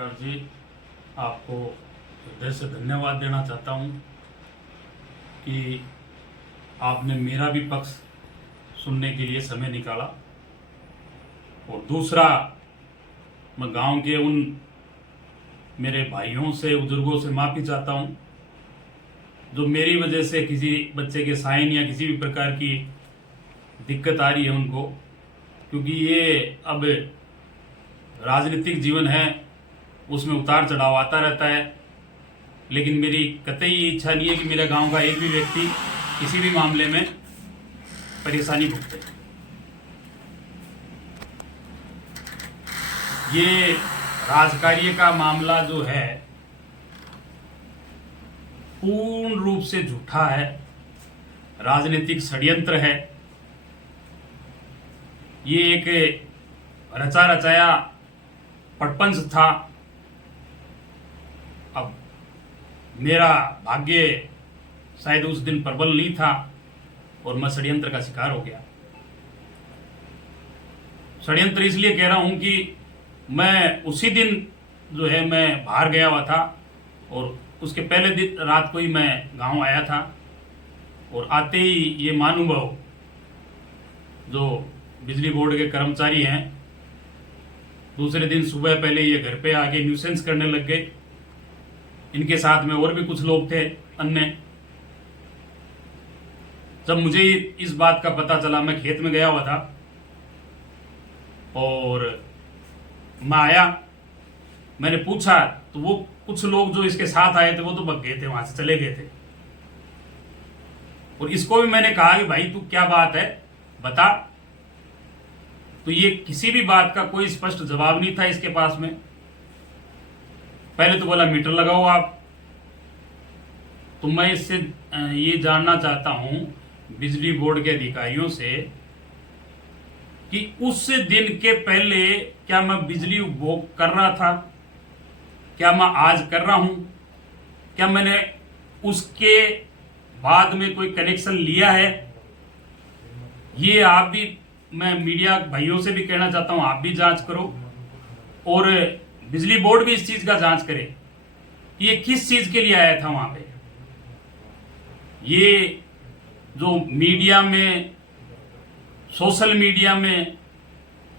पत्रकार जी, आपको हृदय से धन्यवाद देना चाहता हूँ कि आपने मेरा भी पक्ष सुनने के लिए समय निकाला। और दूसरा, मैं गांव के उन मेरे भाइयों से, बुजुर्गों से माफ़ी चाहता हूँ जो मेरी वजह से किसी बच्चे के साइन या किसी भी प्रकार की दिक्कत आ रही है उनको, क्योंकि ये अब राजनीतिक जीवन है, उसमें उतार चढ़ाव आता रहता है। लेकिन मेरी कतई इच्छा नहीं है कि मेरे गांव का एक भी व्यक्ति किसी भी मामले में परेशानी भुगते। ये राजकार्य का मामला जो है पूर्ण रूप से झूठा है, राजनीतिक षड्यंत्र है। ये एक रचा रचाया प्रपंच था। अब मेरा भाग्य शायद उस दिन प्रबल नहीं था और मैं षड्यंत्र का शिकार हो गया। षड्यंत्र इसलिए कह रहा हूं कि मैं उसी दिन जो है मैं बाहर गया हुआ था और उसके पहले दिन रात को ही मैं गांव आया था। और आते ही ये महानुभाव जो बिजली बोर्ड के कर्मचारी हैं, दूसरे दिन सुबह पहले ये घर पे आके न्यूसेंस करने लग गए। इनके साथ में और भी कुछ लोग थे अन्य। जब मुझे इस बात का पता चला, मैं खेत में गया हुआ था और मैं आया, मैंने पूछा तो वो कुछ लोग जो इसके साथ आए थे वो तो भग गए थे, वहां से चले गए थे। और इसको भी मैंने कहा कि भाई तू क्या बात है बता, तो ये किसी भी बात का कोई स्पष्ट जवाब नहीं था इसके पास में। पहले तो बोला मीटर लगाओ आप। तो मैं इससे ये जानना चाहता हूं बिजली बोर्ड के अधिकारियों से कि उस दिन के पहले क्या मैं बिजली उपभोग कर रहा था, क्या मैं आज कर रहा हूं, क्या मैंने उसके बाद में कोई कनेक्शन लिया है। ये आप भी, मैं मीडिया भाइयों से भी कहना चाहता हूं, आप भी जांच करो और बिजली बोर्ड भी इस चीज का जांच करे कि ये किस चीज के लिए आया था वहां पे। ये जो मीडिया में, सोशल मीडिया में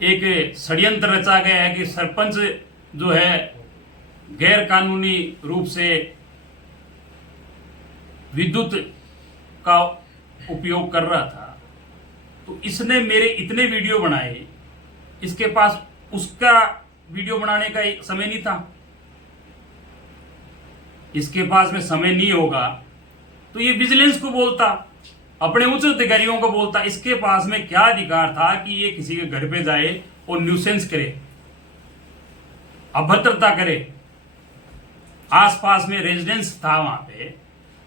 एक षड्यंत्र रचा गया है कि सरपंच जो है गैर कानूनी रूप से विद्युत का उपयोग कर रहा था, तो इसने मेरे इतने वीडियो बनाए, इसके पास उसका वीडियो बनाने का समय नहीं था। इसके पास में समय नहीं होगा तो ये विजिलेंस को बोलता, अपने उच्च अधिकारियों को बोलता। इसके पास में क्या अधिकार था कि ये किसी के घर पे जाए और न्यूसेंस करे, अभद्रता करे। आसपास में रेजिडेंस था, वहां पे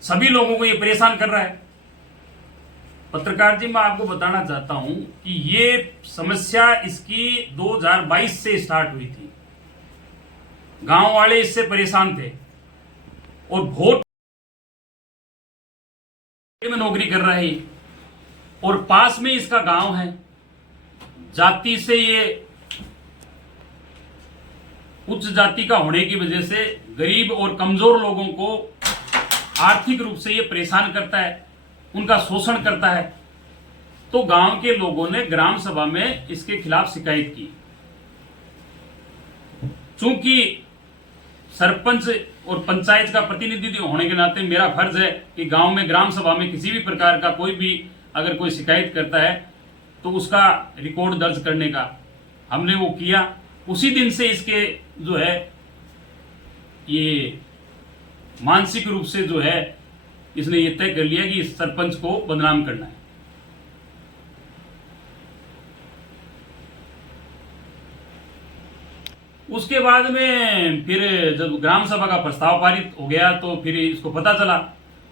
सभी लोगों को ये परेशान कर रहा है। पत्रकार जी, मैं आपको बताना चाहता हूं कि ये समस्या इसकी 2022 से स्टार्ट हुई थी। गांव वाले इससे परेशान थे और वोट में नौकरी कर रहा है और पास में इसका गांव है। जाति से ये उच्च जाति का होने की वजह से गरीब और कमजोर लोगों को आर्थिक रूप से ये परेशान करता है, उनका शोषण करता है। तो गांव के लोगों ने ग्राम सभा में इसके खिलाफ शिकायत की। चूंकि सरपंच और पंचायत का प्रतिनिधित्व होने के नाते मेरा फर्ज है कि गांव में ग्राम सभा में किसी भी प्रकार का कोई भी अगर कोई शिकायत करता है तो उसका रिकॉर्ड दर्ज करने का हमने वो किया। उसी दिन से इसके जो है ये मानसिक रूप से जो है इसने ये तय कर लिया कि इस सरपंच को बदनाम करना है। उसके बाद में फिर जब ग्राम सभा का प्रस्ताव पारित हो गया तो फिर इसको पता चला,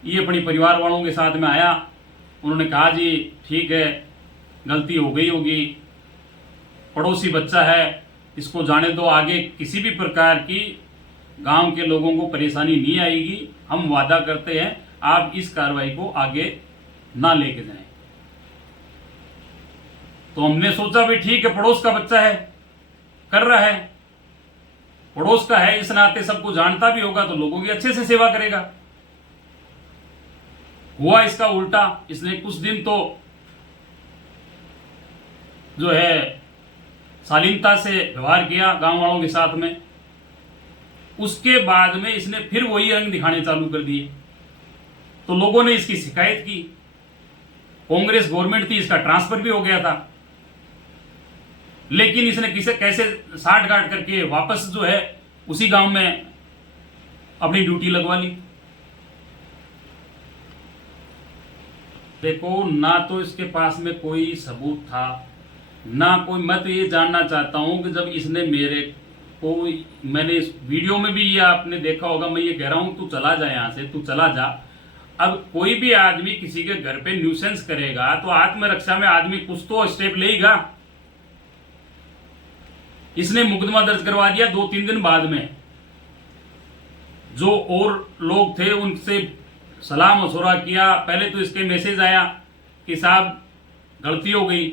ये अपनी परिवार वालों के साथ में आया। उन्होंने कहा जी ठीक है, गलती हो गई होगी, पड़ोसी बच्चा है, इसको जाने दो, आगे किसी भी प्रकार की गांव के लोगों को परेशानी नहीं आएगी। हम वादा करते हैं आप इस कार्रवाई को आगे ना लेके जाएं। तो हमने सोचा भी ठीक है, पड़ोस का बच्चा है, कर रहा है। पड़ोस का है, इस नाते सबको जानता भी होगा तो लोगों की अच्छे से सेवा करेगा। हुआ इसका उल्टा। इसने कुछ दिन तो जो है शालीनता से व्यवहार किया गांव वालों के साथ में, उसके बाद में इसने फिर वही रंग दिखाने चालू कर दिए। तो लोगों ने इसकी शिकायत की, कांग्रेस गवर्नमेंट थी, इसका ट्रांसफर भी हो गया था, लेकिन इसने किसे कैसे साठ गांठ करके वापस जो है उसी गांव में अपनी ड्यूटी लगवा ली। देखो, ना तो इसके पास में कोई सबूत था, ना कोई। मैं तो ये जानना चाहता हूं कि जब इसने मेरे को, मैंने इस वीडियो में भी ये आपने देखा होगा, मैं ये कह रहा हूं तू चला जा यहां से, तू चला जा। अब कोई भी आदमी किसी के घर पे न्यूसेंस करेगा तो आत्मरक्षा में आदमी कुछ तो स्टेप लेगा। इसने मुकदमा दर्ज करवा दिया 2-3 दिन बाद में। जो और लोग थे उनसे सलाह मशवरा किया। पहले तो इसके मैसेज आया कि साहब गलती हो गई,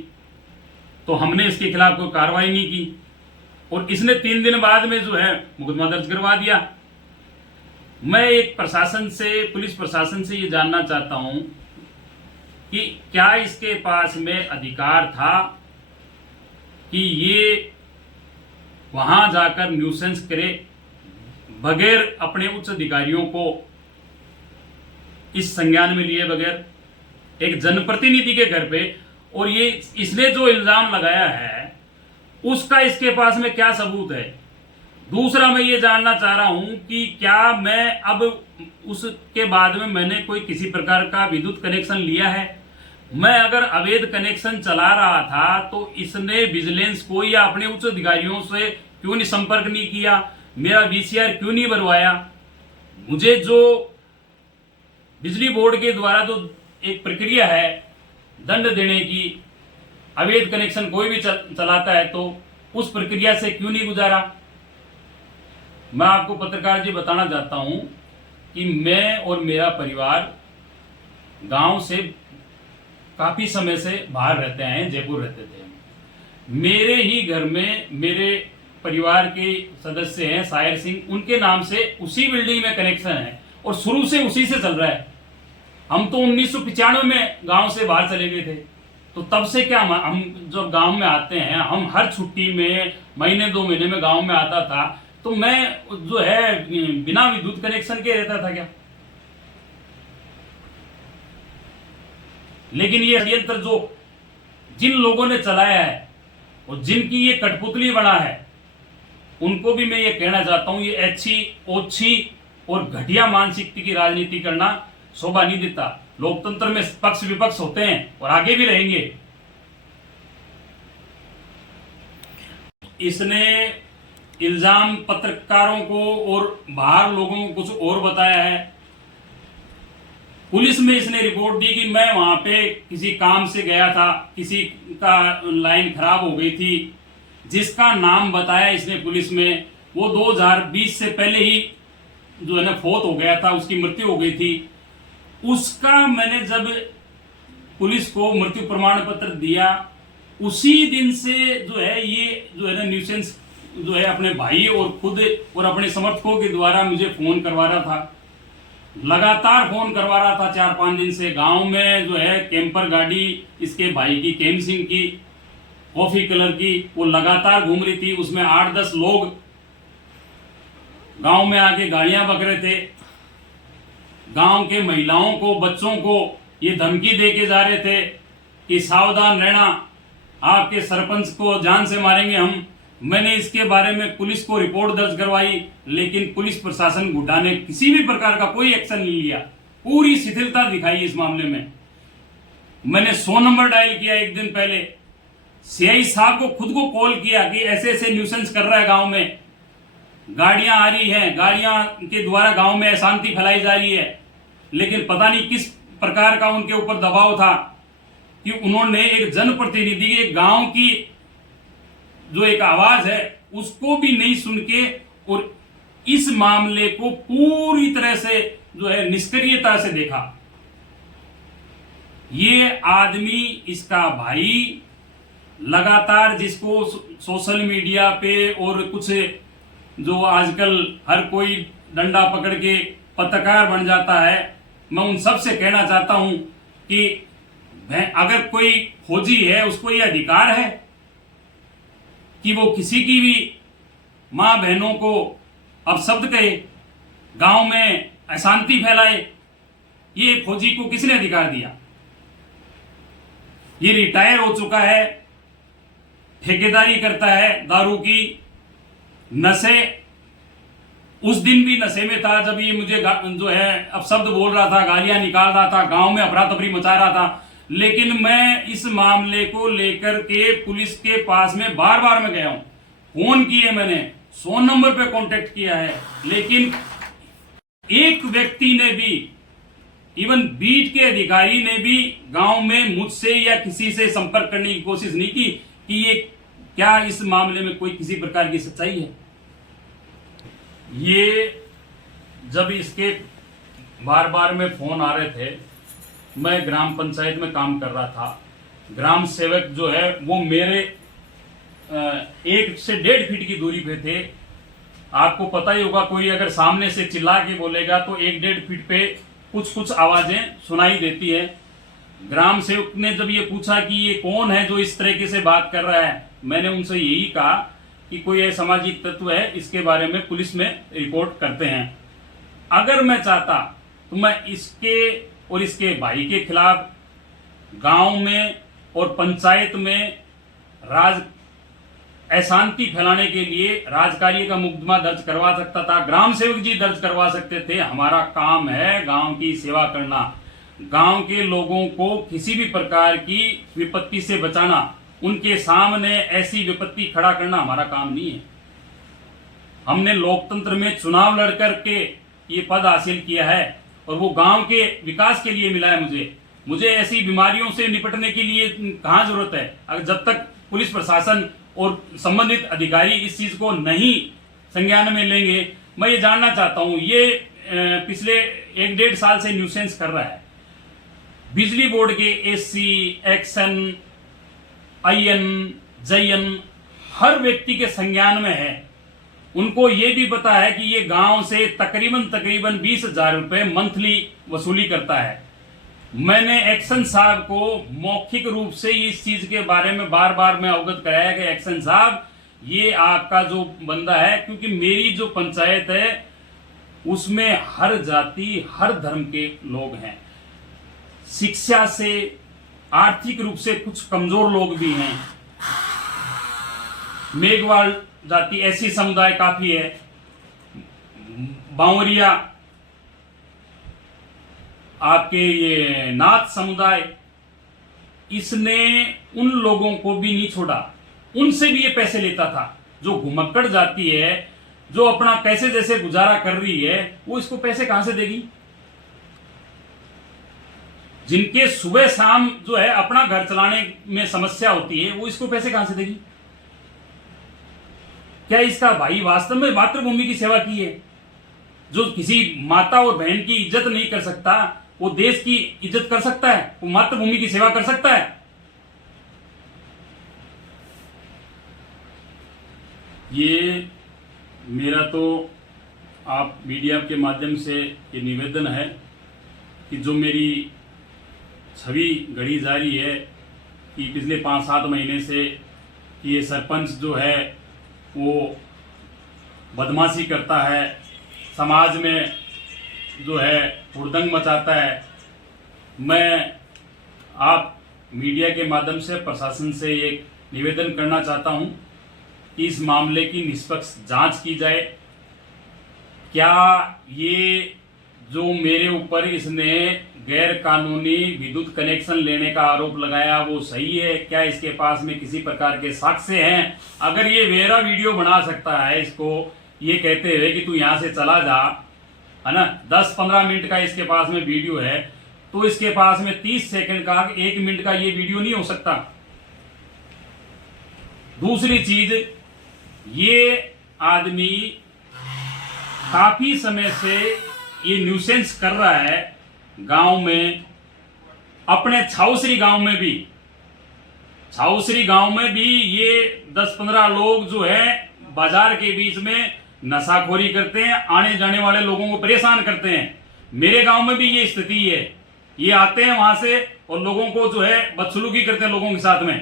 तो हमने इसके खिलाफ कोई कार्रवाई नहीं की, और इसने 3 दिन बाद में जो है मुकदमा दर्ज करवा दिया। मैं एक प्रशासन से, पुलिस प्रशासन से ये जानना चाहता हूं कि क्या इसके पास में अधिकार था कि ये वहां जाकर न्यूसेंस करे बगैर अपने उच्च अधिकारियों को इस संज्ञान में लिए बगैर, एक जनप्रतिनिधि के घर पे। और ये इसने जो इल्जाम लगाया है उसका इसके पास में क्या सबूत है। दूसरा, मैं ये जानना चाह रहा हूं कि क्या मैं अब उसके बाद में मैंने कोई किसी प्रकार का विद्युत कनेक्शन लिया है। मैं अगर अवैध कनेक्शन चला रहा था तो इसने विजिलेंस को या अपने उच्च अधिकारियों से क्यों नहीं संपर्क नहीं किया, मेरा वीसीआर क्यों नहीं बनवाया। मुझे जो बिजली बोर्ड के द्वारा जो एक प्रक्रिया है दंड देने की, अवैध कनेक्शन कोई भी चलाता है तो उस प्रक्रिया से क्यों नहीं गुजारा। मैं आपको पत्रकार जी बताना चाहता हूं कि मैं और मेरा परिवार गांव से काफी समय से बाहर रहते हैं, जयपुर रहते थे। मेरे ही घर में मेरे परिवार के सदस्य हैं सायर सिंह, उनके नाम से उसी बिल्डिंग में कनेक्शन है और शुरू से उसी से चल रहा है। हम तो 1995 में गांव से बाहर चले गए थे, तो तब से क्या हम जब गांव में आते हैं, हम हर छुट्टी में महीने 2 महीने में गांव में आता था, तो मैं जो है बिना विद्युत कनेक्शन के रहता था क्या। लेकिन ये षड्यंत्र जो जिन लोगों ने चलाया है और जिनकी ये कठपुतली बना है, उनको भी मैं ये कहना चाहता हूं, ये अच्छी ओछी और घटिया मानसिकता की राजनीति करना शोभा नहीं देता। लोकतंत्र में पक्ष विपक्ष होते हैं और आगे भी रहेंगे। इसने इल्जाम पत्रकारों को और बाहर लोगों को कुछ और बताया है। पुलिस में इसने रिपोर्ट दी कि मैं वहां पे किसी काम से गया था, किसी का लाइन खराब हो गई थी, जिसका नाम बताया इसने पुलिस में, वो 2020 से पहले ही जो है ना फौत हो गया था, उसकी मृत्यु हो गई थी। उसका मैंने जब पुलिस को मृत्यु प्रमाण पत्र दिया, उसी दिन से जो है ये जो है ना न्यूसेंस जो है अपने भाई और खुद और अपने समर्थकों के द्वारा मुझे फोन करवा रहा था, लगातार फोन करवा रहा था 4-5 दिन से। गांव में जो है कैंपर गाड़ी इसके भाई की, केम सिंह की, कॉफी कलर की, वो लगातार घूम रही थी। उसमें 8-10 लोग गांव में आके गाड़ियां बक रहे थे। गांव के महिलाओं को, बच्चों को ये धमकी दे के जा रहे थे कि सावधान रहना, आपके सरपंच को जान से मारेंगे हम। मैंने इसके बारे में पुलिस को रिपोर्ट दर्ज करवाई, लेकिन पुलिस प्रशासन गुड्डा ने किसी भी प्रकार का कोई एक्शन नहीं लिया, पूरी शिथिलता दिखाई इस मामले में। मैंने 100 नंबर डायल किया एक दिन पहले, सीआई साहब को खुद को कॉल किया कि ऐसे ऐसे न्यूसेंस कर रहा है गांव में, गाड़ियां आ रही हैं, गाड़ियां के द्वारा गांव में अशांति फैलाई जा रही है। लेकिन पता नहीं किस प्रकार का उनके ऊपर दबाव था कि उन्होंने एक जनप्रतिनिधि, एक गांव की जो एक आवाज है उसको भी नहीं सुन के और इस मामले को पूरी तरह से जो है निष्क्रियता से देखा। ये आदमी, इसका भाई, लगातार जिसको सोशल मीडिया पे और कुछ जो आजकल हर कोई डंडा पकड़ के पत्रकार बन जाता है, मैं उन सब से कहना चाहता हूं कि अगर कोई फौजी है उसको यह अधिकार है कि वो किसी की भी मां बहनों को अपशब्द कहे, गांव में अशांति फैलाए। ये फौजी को किसने अधिकार दिया? ये रिटायर हो चुका है, ठेकेदारी करता है दारू की, नशे, उस दिन भी नशे में था जब ये मुझे जो है अपशब्द बोल रहा था, गालियां निकाल रहा था, गांव में अफरा तफरी मचा रहा था। लेकिन मैं इस मामले को लेकर के पुलिस के पास में बार बार मैं गया हूं, फोन किए मैंने, 100 नंबर पे कांटेक्ट किया है, लेकिन एक व्यक्ति ने भी, इवन बीट के अधिकारी ने भी गांव में मुझसे या किसी से संपर्क करने की कोशिश नहीं की कि ये क्या इस मामले में कोई किसी प्रकार की सच्चाई है। ये जब इसके बार बार में फोन आ रहे थे, मैं ग्राम पंचायत में काम कर रहा था, ग्राम सेवक जो है वो मेरे 1 से 1.5 फीट की दूरी पे थे। आपको पता ही होगा, कोई अगर सामने से चिल्ला के बोलेगा तो 1-1.5 फीट पे कुछ कुछ आवाजें सुनाई देती है। ग्राम सेवक ने जब ये पूछा कि ये कौन है जो इस तरीके से बात कर रहा है, मैंने उनसे यही कहा कि कोई असामाजिक तत्व है, इसके बारे में पुलिस में रिपोर्ट करते हैं। अगर मैं चाहता तो मैं इसके और इसके भाई के खिलाफ गांव में और पंचायत में अशांति फैलाने के लिए राजकार्य का मुकदमा दर्ज करवा सकता था, ग्राम सेवक जी दर्ज करवा सकते थे। हमारा काम है गांव की सेवा करना, गांव के लोगों को किसी भी प्रकार की विपत्ति से बचाना, उनके सामने ऐसी विपत्ति खड़ा करना हमारा काम नहीं है। हमने लोकतंत्र में चुनाव लड़कर के ये पद हासिल किया है और वो गांव के विकास के लिए मिला है। मुझे ऐसी बीमारियों से निपटने के लिए कहां जरूरत है? अगर जब तक पुलिस प्रशासन और संबंधित अधिकारी इस चीज को नहीं संज्ञान में लेंगे, मैं ये जानना चाहता हूं, ये पिछले 1-1.5 साल से न्यूसेंस कर रहा है। बिजली बोर्ड के एससी, एक्शन, आईएन, जयन हर व्यक्ति के संज्ञान में है। उनको ये भी पता है कि ये गांव से तकरीबन 20,000 रुपए मंथली वसूली करता है। मैंने एक्शन साहब को मौखिक रूप से इस चीज के बारे में बार बार मैं अवगत कराया कि एक्शन साहब, ये आपका जो बंदा है, क्योंकि मेरी जो पंचायत है उसमें हर जाति हर धर्म के लोग हैं, शिक्षा से आर्थिक रूप से कुछ कमजोर लोग भी हैं, मेघवाल जाति ऐसी समुदाय काफी है, बावरिया, आपके ये नाथ समुदाय, इसने उन लोगों को भी नहीं छोड़ा, उनसे भी ये पैसे लेता था। जो घुमक्कड़ जाति है, जो अपना कैसे जैसे गुजारा कर रही है, वो इसको पैसे कहां से देगी? जिनके सुबह शाम जो है अपना घर चलाने में समस्या होती है, वो इसको पैसे कहां से देगी? क्या इसका भाई वास्तव में मातृभूमि की सेवा की है? जो किसी माता और बहन की इज्जत नहीं कर सकता, वो देश की इज्जत कर सकता है? वो मातृभूमि की सेवा कर सकता है? ये मेरा तो आप मीडिया के माध्यम से ये निवेदन है कि जो मेरी छवि गढ़ी जा रही है कि पिछले 5-7 महीने से कि ये सरपंच जो है वो बदमाशी करता है, समाज में जो है हुड़दंग मचाता है। मैं आप मीडिया के माध्यम से प्रशासन से एक निवेदन करना चाहता हूं कि इस मामले की निष्पक्ष जांच की जाए। क्या ये जो मेरे ऊपर इसने गैर कानूनी विद्युत कनेक्शन लेने का आरोप लगाया वो सही है? क्या इसके पास में किसी प्रकार के साक्ष्य हैं? अगर ये मेरा वीडियो बना सकता है इसको ये कहते हुए कि तू यहां से चला जा, है ना, 10-15 मिनट का इसके पास में वीडियो है, तो इसके पास में 30 सेकंड का 1 मिनट का ये वीडियो नहीं हो सकता। दूसरी चीज, ये आदमी काफी समय से ये न्यूसेंस कर रहा है गांव में, अपने छाउसरी गांव में भी ये 10-15 लोग जो है बाजार के बीच में नशाखोरी करते हैं, आने जाने वाले लोगों को परेशान करते हैं। मेरे गांव में भी ये स्थिति है। ये आते हैं वहां से और लोगों को जो है बदसलूकी करते हैं लोगों के साथ में।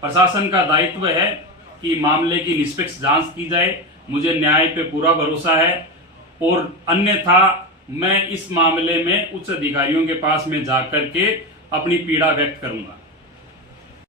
प्रशासन का दायित्व है कि मामले की निष्पक्ष जांच की जाए। मुझे न्याय पे पूरा भरोसा है और अन्यथा मैं इस मामले में उच्च अधिकारियों के पास में जाकर के अपनी पीड़ा व्यक्त करूंगा।